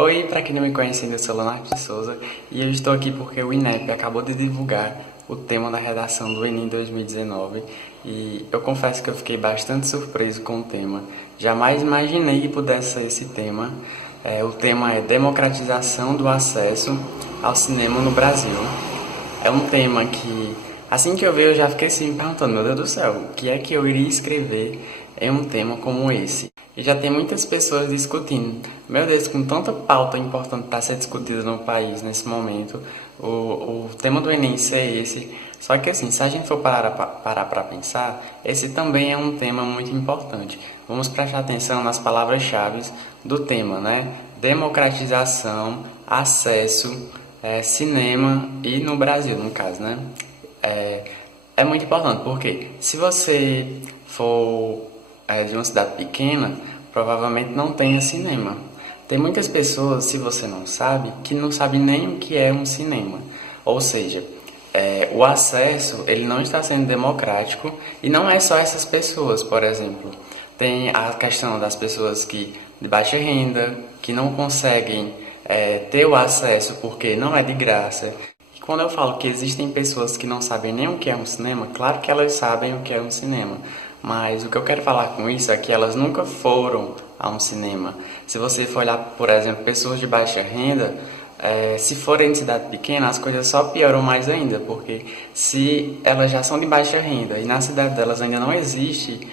Oi, para quem não me conhece ainda, eu sou Leonardo de Souza e eu estou aqui porque o INEP acabou de divulgar o tema da redação do Enem 2019 e eu confesso que eu fiquei bastante surpreso com o tema. Jamais imaginei que pudesse ser esse tema. O tema é Democratização do Acesso ao Cinema no Brasil. É um tema que, assim que eu vi, eu já fiquei assim, perguntando, meu Deus do céu, o que é que eu iria escrever em um tema como esse? E já tem muitas pessoas discutindo. Meu Deus, com tanta pauta importante para ser discutida no país nesse momento, o tema do Enem ser esse. Só que assim, se a gente for parar para pensar, esse também é um tema muito importante. Vamos prestar atenção nas palavras-chave do tema, né? Democratização, acesso, cinema e no Brasil, no caso, né? É, é muito importante, porque se você for de uma cidade pequena, provavelmente não tenha cinema. Tem muitas pessoas, se você não sabe, que não sabem nem o que é um cinema. Ou seja, o acesso ele não está sendo democrático e não é só essas pessoas, por exemplo. Tem a questão das pessoas de baixa renda, que não conseguem ter o acesso porque não é de graça. E quando eu falo que existem pessoas que não sabem nem o que é um cinema, claro que elas sabem o que é um cinema. Mas o que eu quero falar com isso é que elas nunca foram a um cinema. Se você for olhar, por exemplo, pessoas de baixa renda, se forem de cidade pequena, as coisas só pioram mais ainda, porque se elas já são de baixa renda e na cidade delas ainda não existe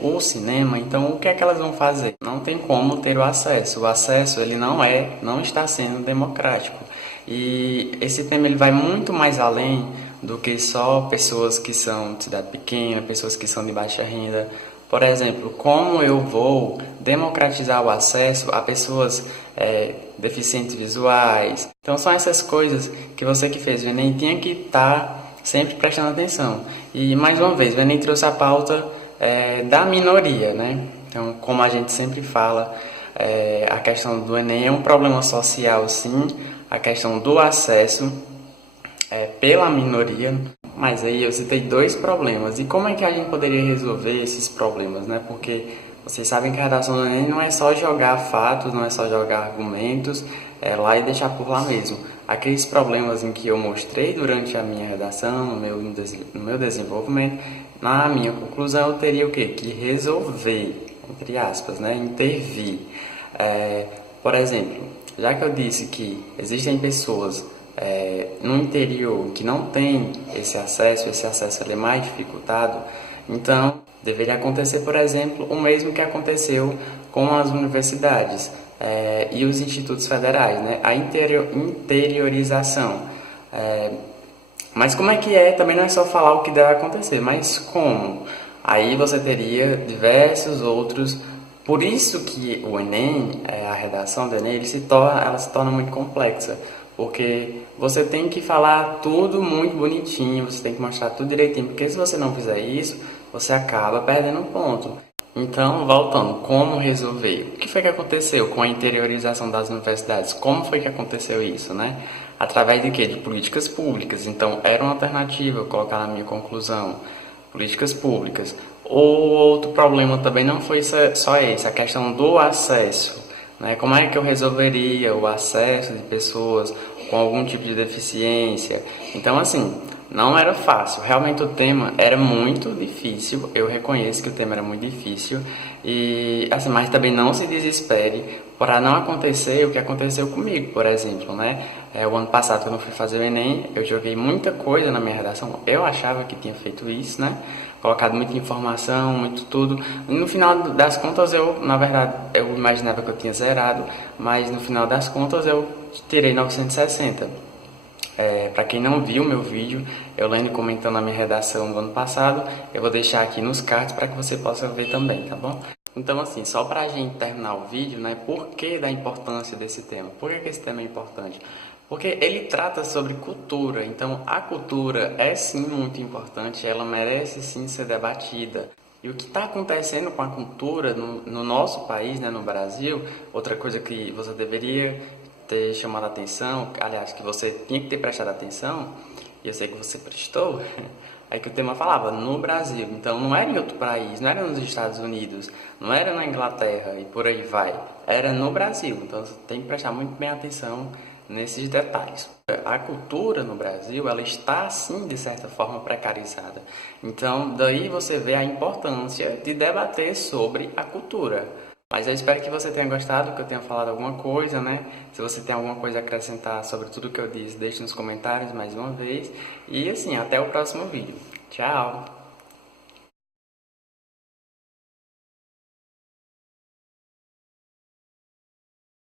o cinema, então o que é que elas vão fazer? Não tem como ter o acesso. O acesso ele não está sendo democrático. E esse tema ele vai muito mais além do que só pessoas que são de cidade pequena, pessoas que são de baixa renda. Por exemplo, como eu vou democratizar o acesso a pessoas deficientes visuais? Então são essas coisas que você que fez o Enem tinha que estar sempre prestando atenção. E mais uma vez, o Enem trouxe a pauta da minoria, né? Então, como a gente sempre fala, a questão do Enem é um problema social, sim, a questão do acesso pela minoria, mas aí eu citei dois problemas. E como é que a gente poderia resolver esses problemas, né? Porque vocês sabem que a redação do Enem não é só jogar fatos, não é só jogar argumentos lá e deixar por lá mesmo. Aqueles problemas em que eu mostrei durante a minha redação, no meu desenvolvimento, na minha conclusão eu teria o quê? Que resolver, entre aspas, né? Intervir. Por exemplo, já que eu disse que existem pessoas no interior que não tem esse acesso ele é mais dificultado, então deveria acontecer, por exemplo, o mesmo que aconteceu com as universidades e os institutos federais, né? A interiorização. Mas como é que é? Também não é só falar o que deve acontecer, mas como? Aí você teria diversos outros. Por isso que o Enem, a redação do Enem, ela se torna muito complexa. Porque você tem que falar tudo muito bonitinho, você tem que mostrar tudo direitinho. Porque se você não fizer isso, você acaba perdendo ponto. Então, voltando, como resolver? O que foi que aconteceu com a interiorização das universidades? Como foi que aconteceu isso, né? Através de quê? De políticas públicas. Então, era uma alternativa, eu colocar na minha conclusão, políticas públicas. O outro problema também não foi só esse, a questão do acesso, né? Como é que eu resolveria o acesso de pessoas com algum tipo de deficiência? Então, assim, não era fácil. Realmente o tema era muito difícil. Eu reconheço que o tema era muito difícil. E, assim, mas também não se desespere para não acontecer o que aconteceu comigo, por exemplo, né? O ano passado, quando eu fui fazer o Enem, eu joguei muita coisa na minha redação. Eu achava que tinha feito isso, né? Colocado muita informação, muito tudo. No final das contas, na verdade, eu imaginava que eu tinha zerado, mas no final das contas eu tirei 960. Para quem não viu meu vídeo, eu lendo e comentando a minha redação do ano passado, eu vou deixar aqui nos cards para que você possa ver também, tá bom? Então, assim, só para a gente terminar o vídeo, né? Por que da importância desse tema? Por que esse tema é importante? Porque ele trata sobre cultura, então a cultura é sim muito importante, ela merece sim ser debatida. E o que está acontecendo com a cultura no nosso país, né, no Brasil, outra coisa que você deveria ter chamado a atenção, aliás, que você tinha que ter prestado atenção, e eu sei que você prestou, Aí que o tema falava no Brasil, então não era em outro país, não era nos Estados Unidos, não era na Inglaterra e por aí vai, era no Brasil. Então você tem que prestar muito bem atenção nesses detalhes. A cultura no Brasil, ela está sim de certa forma precarizada. Então daí você vê a importância de debater sobre a cultura. Mas eu espero que você tenha gostado, que eu tenha falado alguma coisa, né? Se você tem alguma coisa a acrescentar sobre tudo que eu disse, deixe nos comentários mais uma vez. E assim, até o próximo vídeo. Tchau!